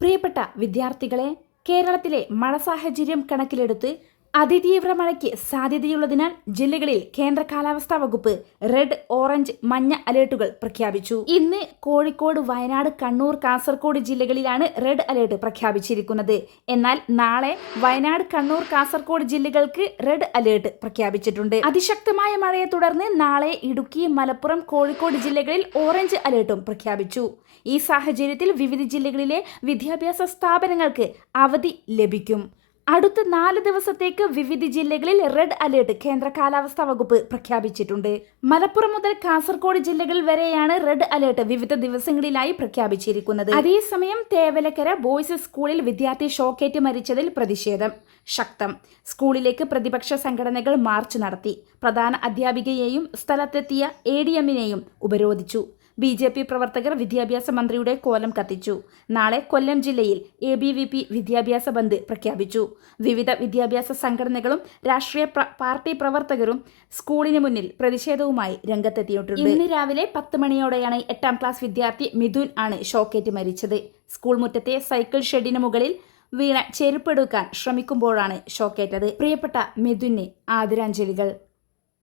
പ്രിയപ്പെട്ട വിദ്യാർത്ഥികളെ കേരളത്തിലെ മഴ സാഹചര്യം കണക്കിലെടുത്ത് അതിതീവ്ര മഴയ്ക്ക് സാധ്യതയുള്ളതിനാൽ ജില്ലകളിൽ കേന്ദ്ര കാലാവസ്ഥാ വകുപ്പ് റെഡ് ഓറഞ്ച് മഞ്ഞ അലേർട്ടുകൾ പ്രഖ്യാപിച്ചു. ഇന്ന് കോഴിക്കോട് വയനാട് കണ്ണൂർ കാസർകോട് ജില്ലകളിലാണ് റെഡ് അലേർട്ട് പ്രഖ്യാപിച്ചിരിക്കുന്നത്. എന്നാൽ നാളെ വയനാട് കണ്ണൂർ കാസർകോട് ജില്ലകൾക്ക് റെഡ് അലേർട്ട് പ്രഖ്യാപിച്ചിട്ടുണ്ട്. അതിശക്തമായ മഴയെ തുടർന്ന് നാളെ ഇടുക്കി മലപ്പുറം കോഴിക്കോട് ജില്ലകളിൽ ഓറഞ്ച് അലേർട്ടും പ്രഖ്യാപിച്ചു. ഈ സാഹചര്യത്തിൽ വിവിധ ജില്ലകളിലെ വിദ്യാഭ്യാസ സ്ഥാപനങ്ങൾക്ക് അവധി ലഭിക്കും. അടുത്ത നാല് ദിവസത്തേക്ക് വിവിധ ജില്ലകളിൽ റെഡ് അലേർട്ട് കേന്ദ്ര കാലാവസ്ഥാ വകുപ്പ് പ്രഖ്യാപിച്ചിട്ടുണ്ട്. മലപ്പുറം മുതൽ കാസർഗോഡ് ജില്ലകൾ വരെയാണ് റെഡ് അലേർട്ട് വിവിധ ദിവസങ്ങളിലായി പ്രഖ്യാപിച്ചിരിക്കുന്നത്. അതേസമയം തേവലക്കര ബോയ്സ് സ്കൂളിൽ വിദ്യാർത്ഥി ഷോക്കേറ്റ് മരിച്ചതിൽ പ്രതിഷേധം. ശക്തം. സ്കൂളിലേക്ക് പ്രതിപക്ഷ സംഘടനകൾ മാർച്ച് നടത്തി. പ്രധാന അധ്യാപികയെയും സ്ഥലത്തെത്തിയ എ ഡി എമ്മിനെയും ഉപരോധിച്ചു. ബി ജെ പി പ്രവർത്തകർ വിദ്യാഭ്യാസ മന്ത്രിയുടെ കോലം കത്തിച്ചു. നാളെ കൊല്ലം ജില്ലയിൽ എ ബി വി പി വിദ്യാഭ്യാസ ബന്ദ് പ്രഖ്യാപിച്ചു. വിവിധ വിദ്യാഭ്യാസ സംഘടനകളും രാഷ്ട്രീയ പാർട്ടി പ്രവർത്തകരും സ്കൂളിന് മുന്നിൽ പ്രതിഷേധവുമായി രംഗത്തെത്തിയിട്ടുണ്ട്. ഇന്ന് രാവിലെ പത്ത് മണിയോടെയാണ് എട്ടാം ക്ലാസ് വിദ്യാർത്ഥി മിഥുൻ ആണ് ഷോക്കേറ്റ് മരിച്ചത്. സ്കൂൾ മുറ്റത്തെ സൈക്കിൾ ഷെഡിന് മുകളിൽ വീണ ചെരുപ്പെടുക്കാൻ ശ്രമിക്കുമ്പോഴാണ് ഷോക്കേറ്റത്. പ്രിയപ്പെട്ട മിഥുന് ആദരാഞ്ജലികൾ.